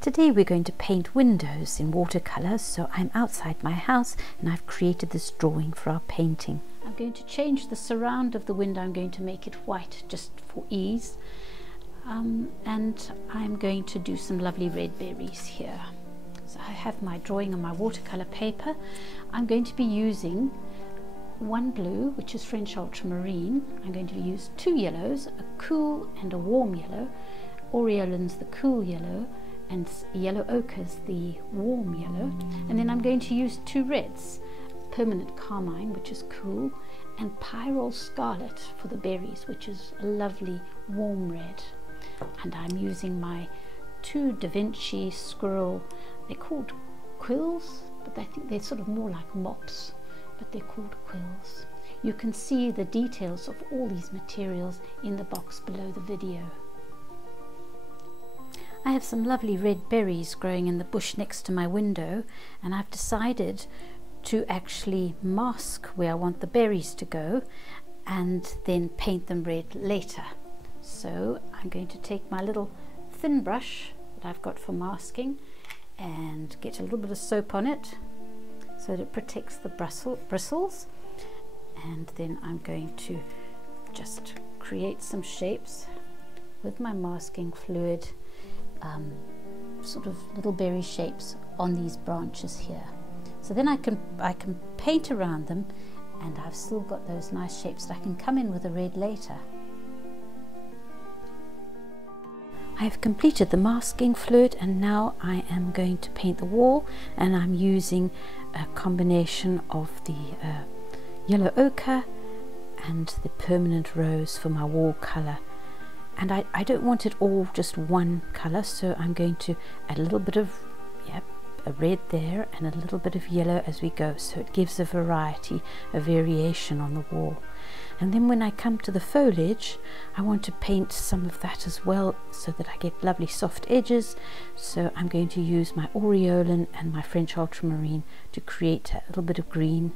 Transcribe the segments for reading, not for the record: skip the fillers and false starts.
Today we're going to paint windows in watercolour, so I'm outside my house and I've created this drawing for our painting. I'm going to change the surround of the window. I'm going to make it white just for ease, and I'm going to do some lovely red berries here. So I have my drawing on my watercolour paper. I'm going to be using one blue, which is French Ultramarine. I'm going to use two yellows, a cool and a warm yellow. Aureolin's the cool yellow and yellow ochre's the warm yellow. And then I'm going to use two reds, permanent Carmine, which is cool, and Pyrrol Scarlet for the berries, which is a lovely warm red. And I'm using my two Vinci Squirrel. They're called quills, but I think they're sort of more like mops, but they're called quills. You can see the details of all these materials in the box below the video. I have some lovely red berries growing in the bush next to my window, and I've decided to actually mask where I want the berries to go and then paint them red later. So I'm going to take my little thin brush that I've got for masking and get a little bit of soap on it so that it protects the bristles, and then I'm going to just create some shapes with my masking fluid, sort of little berry shapes on these branches here. So then I can paint around them, and I've still got those nice shapes that I can come in with the red later. I've completed the masking fluid, and now I am going to paint the wall, and I'm using a combination of the yellow ochre and the permanent rose for my wall colour. And I don't want it all just one colour, so I'm going to add a little bit of a red there and a little bit of yellow as we go, so it gives a variety, a variation on the wall. And then when I come to the foliage, I want to paint some of that as well so that I get lovely soft edges. So I'm going to use my Aureolin and my French Ultramarine to create a little bit of green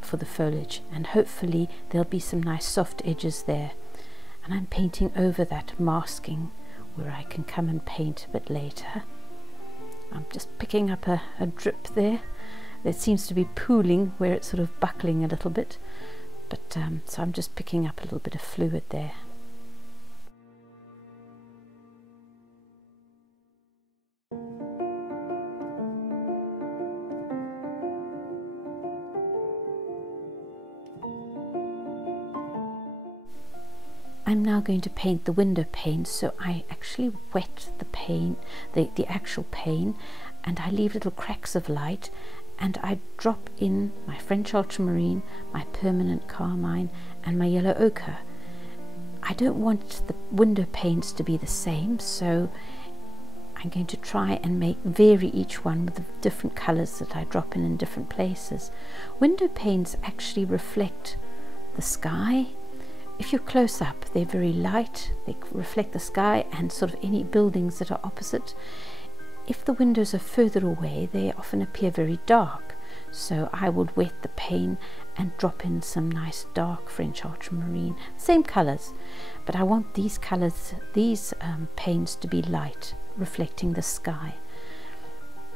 for the foliage, and hopefully there'll be some nice soft edges there. And I'm painting over that masking where I can come and paint a bit later. I'm just picking up a drip there. It seems to be pooling where it's sort of buckling a little bit, but so I'm just picking up a little bit of fluid there. I'm now going to paint the window pane, so I actually wet the pane, the actual pane, and I leave little cracks of light, and I drop in my French Ultramarine, my permanent Carmine, and my yellow ochre. I don't want the window panes to be the same, so I'm going to try and vary each one with the different colours that I drop in different places. Window panes actually reflect the sky. If you're close up, they're very light, they reflect the sky and sort of any buildings that are opposite. If the windows are further away, they often appear very dark, so I would wet the pane and drop in some nice dark French Ultramarine, same colours, but I want these colours, these panes to be light, reflecting the sky.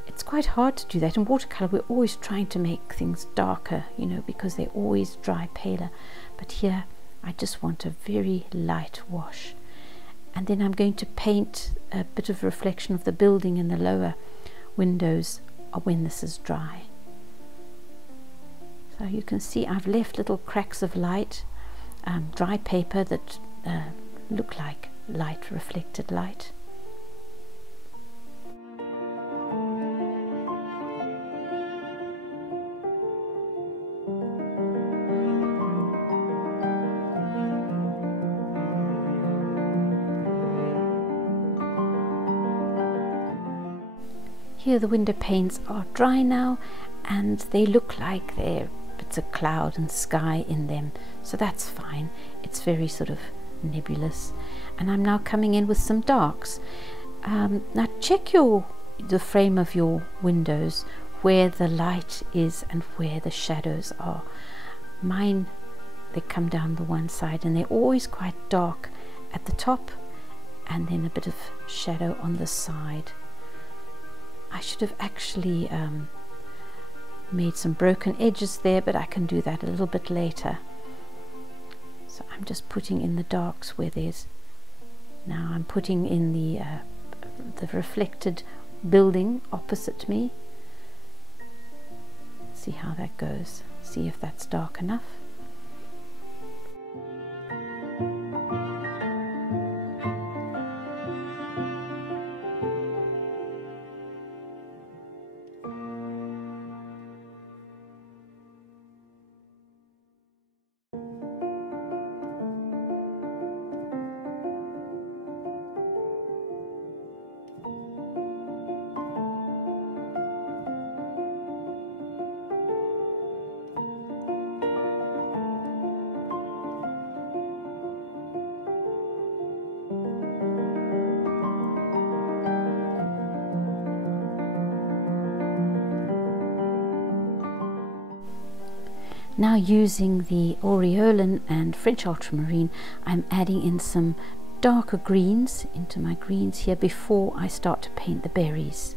It's quite hard to do that. In watercolour we're always trying to make things darker, you know, because they always dry paler, but here I just want a very light wash. And then I'm going to paint a bit of reflection of the building in the lower windows when this is dry. So you can see I've left little cracks of light, dry paper that look like light, reflected light. Here the window panes are dry now, and they look like they're bits of cloud and sky in them, so that's fine. It's very sort of nebulous. And I'm now coming in with some darks. Now check the frame of your windows, where the light is and where the shadows are. Mine, they come down the one side and they're always quite dark at the top and then a bit of shadow on the side. I should have actually made some broken edges there, but I can do that a little bit later. So I'm just putting in the darks where there's, now I'm putting in the reflected building opposite me. See how that goes, see if that's dark enough. Now using the Aureolin and French Ultramarine, I'm adding in some darker greens into my greens here before I start to paint the berries.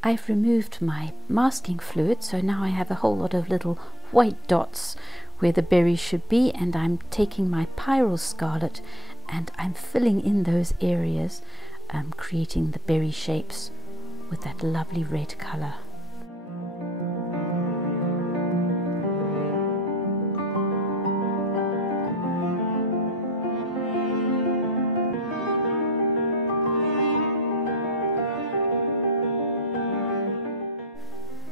I've removed my masking fluid, so now I have a whole lot of little white dots where the berries should be, and I'm taking my Pyrrol Scarlet and I'm filling in those areas, creating the berry shapes with that lovely red colour.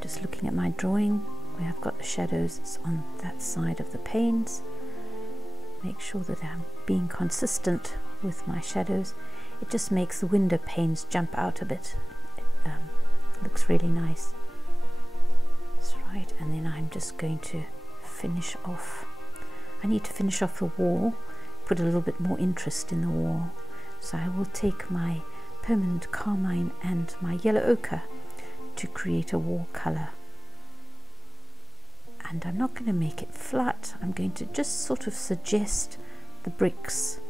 Just looking at my drawing where I've got the shadows on that side of the panes. Make sure that I'm being consistent with my shadows. It just makes the window panes jump out a bit. It looks really nice. That's right, and then I'm just going to finish off. I need to finish off the wall, put a little bit more interest in the wall. So I will take my permanent Carmine and my yellow ochre to create a wall colour. And I'm not going to make it flat, I'm going to just sort of suggest the bricks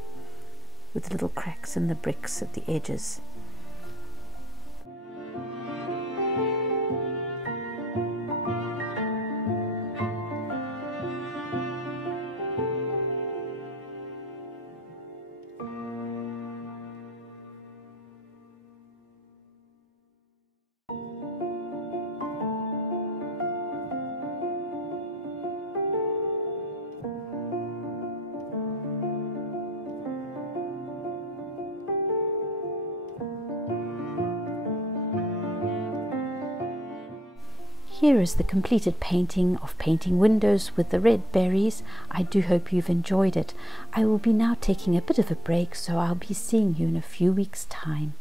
with little cracks in the bricks at the edges. Here is the completed painting of painting windows with the red berries. I do hope you've enjoyed it. I will be now taking a bit of a break, so I'll be seeing you in a few weeks' time.